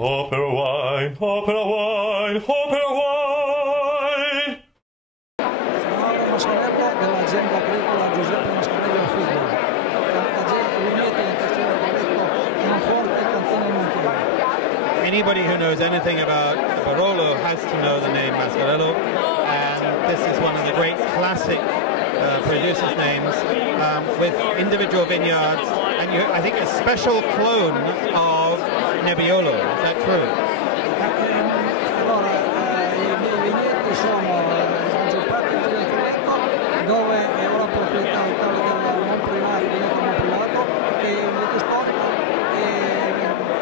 OperaWine, OperaWine, OperaWine! Giuseppe Mascarello dell'azienda agricola Giuseppe Mascarello Figlio, azienda vigneti in Castiglione Falletto, Monforte, Cantone Monchiero. Anybody who knows anything about Barolo has to know the name Mascarello, and this is one of the great classic producers' names with individual vineyards, and I think a special clone of Nebbiolo. Is that true? Allora, i miei vigneti sono sviluppati in Falletto, dove ho la proprietà tale del MONPRIVATO, vigneto MONPRIVAto, che è un vigneto storico, e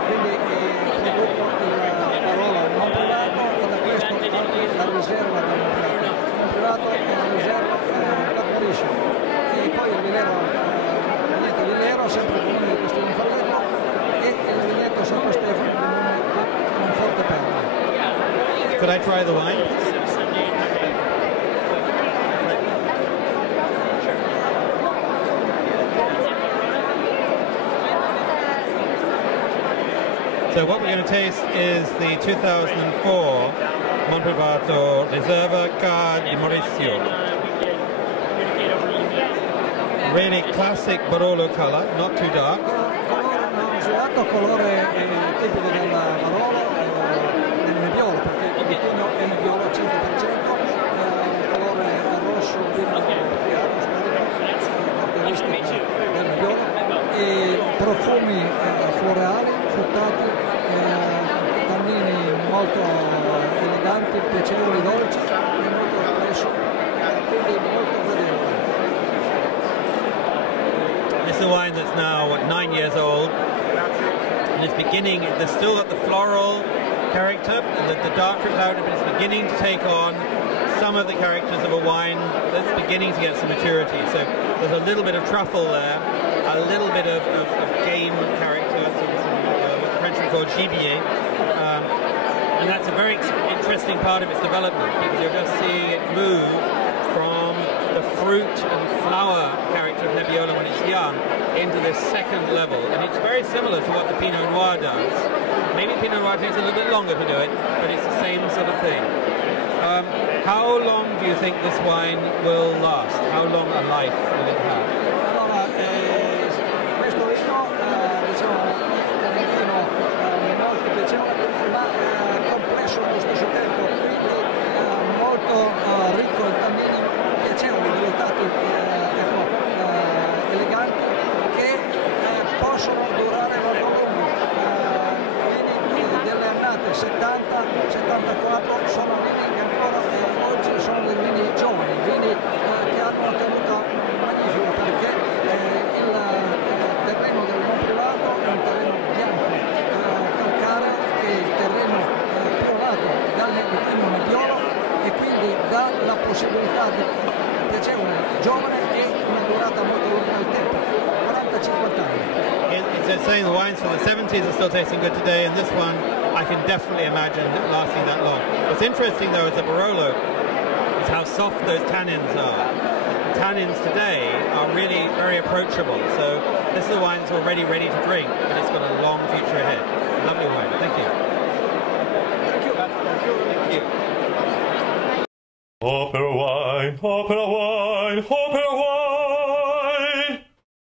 quindi produco il Barolo MONPRIVAto, e da questo anche la riserva del MONPRIVAto. MONPRIVAto è la riserva partorisce, e poi il vigneto Villero, sempre il Comune di Castiglione Falletto, e il vigneto Santo Stefano, Comune di Monforte Perla. Could I try the wine? So what we're going to taste is the 2004 MONPRIVATO Riserva Card di Maurizio. Really classic Barolo color, not too dark. Colore tipico del Barolo, del Nebbiolo, perché il Vitigno è Nebbiolo al 100%, colore rosso, vino chiaro, caratteristico del Nebbiolo, e profumi floreali, fruttati, tannini molto eleganti, piacevoli, dolci, e molto espresso, quindi molto gradevole. This is a wine that's now 9 years old. And it's beginning, there's still got the floral character and the dark fruit character, but it's beginning to take on some of the characters of a wine that's beginning to get some maturity. So there's a little bit of truffle there, a little bit of game character, what the French would call gibier. And that's a very interesting part of its development, because you're just seeing it move from the fruit and flower character of Nebbiolo when it's young into this second level, and it's very similar to what the Pinot Noir does. Maybe Pinot Noir takes a little bit longer to do it, but it's the same sort of thing. How long do you think this wine will last? How long a life will it have? Allora, questo vino, diciamo, è un vino molto piacevole, ma complesso allo stesso tempo, quindi molto ricco in tannini piacevoli, lievitati, eleganti, che possono durare molto a lungo. Vini delle annate 70-74 sono vini che ancora oggi sono dei vini giovani, vini che hanno una tenuta magnifica, perché il terreno del MONPRIVATO è un terreno bianco, calcareo, che è il terreno piolato dal Vitigno Nebbiolo, e quindi dà la possibilità di piacevole, giovane, e una durata molto lunga nel tempo, 40-50 anni. It's saying the wines from the 70s are still tasting good today, and this one I can definitely imagine lasting that long. What's interesting though is the Barolo is how soft those tannins are. The tannins today are really very approachable, so this is a wine that's already ready to drink, but it's got a long future ahead. Lovely wine, thank you. Thank you. Thank you. OperaWine, OperaWine!